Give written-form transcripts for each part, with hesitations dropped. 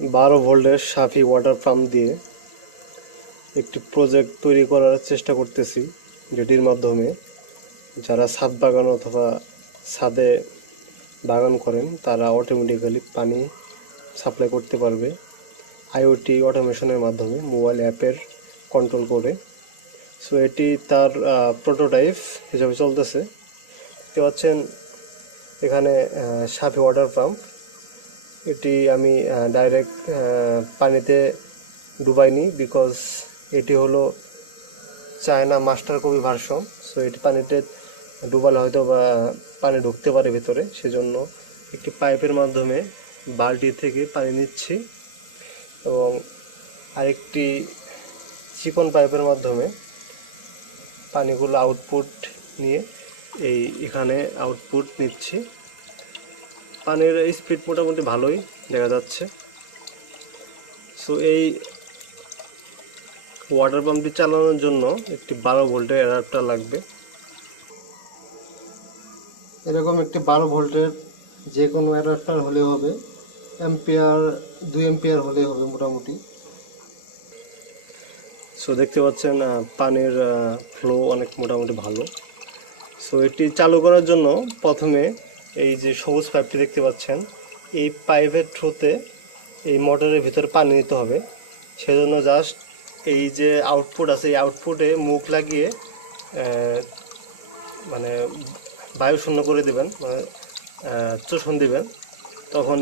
12 ভোল্টের সাফি water pump দিয়ে একটি প্রজেক্ট তৈরি করার চেষ্টা করতেছি, যেটির মাধ্যমে যারা ছাদ বাগান অথবা ছাদে বাগান করেন তারা অটোমেটিক্যালি পানি সাপ্লাই করতে পারবে আইওটি অটোমেশনের মাধ্যমে মোবাইল অ্যাপের কন্ট্রোল করে। সো এটি তার প্রোটোটাইপ হিসাবে চলতেছে। দেখতে পাচ্ছেন এখানে সাফি ওয়াটার পাম্প। এটি আমি ডাইরেক্ট পানিতে ডুবাইনি, বিকজ এটি হলো China master copy version. So এটি পানিতে ডুবালে হয়তো বা পানি ঢুকতে পারে ভিতরে, সেজন্য একটি পাইপের মাধ্যমে বালতি থেকে পানি নিচ্ছি এবং আরেকটি চিকন পাইপের মাধ্যমে পানিগুলো আউটপুট নিয়ে এখানে আউটপুট নিচ্ছি। পানির স্পিড মোটামুটি ভালোই দেখা যাচ্ছে। সো এই ওয়াটার পাম্পটি চালানোর জন্য একটি 12 ভোল্টের অ্যাডাপ্টার লাগবে। এরকম একটি 12 ভোল্টের যে কোনো অ্যাডাপ্টার হলেও হবে, অ্যাম্পিয়ার 2 অ্যাম্পিয়ার হলেই হবে মোটামুটি। সো দেখতে পাচ্ছেন পানির ফ্লো অনেক মোটামুটি ভালো। সো এটি চালু করার জন্য প্রথমে এই যে সবুজ পাইপটি দেখতে পাচ্ছেন, এই পাইপের থ্রুতে এই মোটরের ভিতরে পানি নিতে হবে। সেজন্য জাস্ট এই যে আউটপুট আছে, এই আউটপুটে মুখ লাগিয়ে মানে বায়ু শূন্য করে দেবেন, মানে চোষণ দিবেন। তখন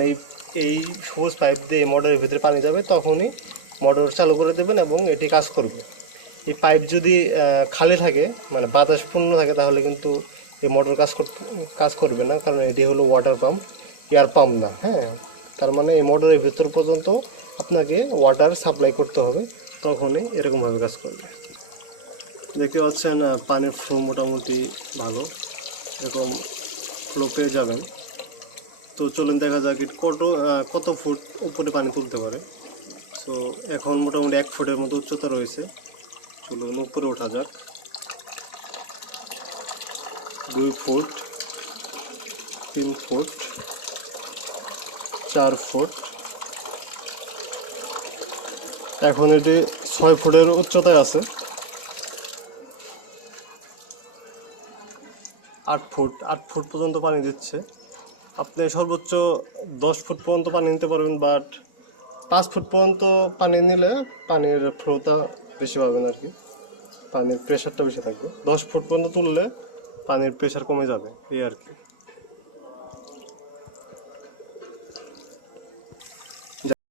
এই সবুজ পাইপ দিয়ে মোটরের ভিতরে পানি যাবে, তখনই মোটর চালু করে দেবেন এবং এটি কাজ করবে। এই পাইপ যদি খালি থাকে, মানে বাতাস পূর্ণ থাকে, তাহলে কিন্তু এই মোটর কাজ করবে না, কারণ এটি হলো ওয়াটার পাম্প, এয়ার পাম্প না। হ্যাঁ, তার মানে এই মোটরের ভিতর পর্যন্ত আপনাকে ওয়াটার সাপ্লাই করতে হবে, তখনই এরকমভাবে কাজ করবে। দেখতে পাচ্ছেন পানির ফ্লো মোটামুটি ভালো, এরকম ফ্লো পেয়ে যাবেন। তো চলুন দেখা যাক কত ফুট উপরে পানি তুলতে পারে। সো এখন মোটামুটি 1 ফুটের মতো উচ্চতা রয়েছে। চলুন উপরে ওঠা যাক। 2 ফুট, 3 ফুট, 4 ফুট, এখন এটি 6 ফুটের উচ্চতায় আছে। 8 ফুট পর্যন্ত পানি দিচ্ছে। আপনি সর্বোচ্চ 10 ফুট পর্যন্ত পানি নিতে পারবেন, বাট 5 ফুট পর্যন্ত পানি নিলে পানির ফ্লোটা বেশি পাবেন আর কি, পানির প্রেশারটা বেশি থাকবে। 10 ফুট পর্যন্ত তুললে পানির প্রেশার কমে যাবে, এই আর কি।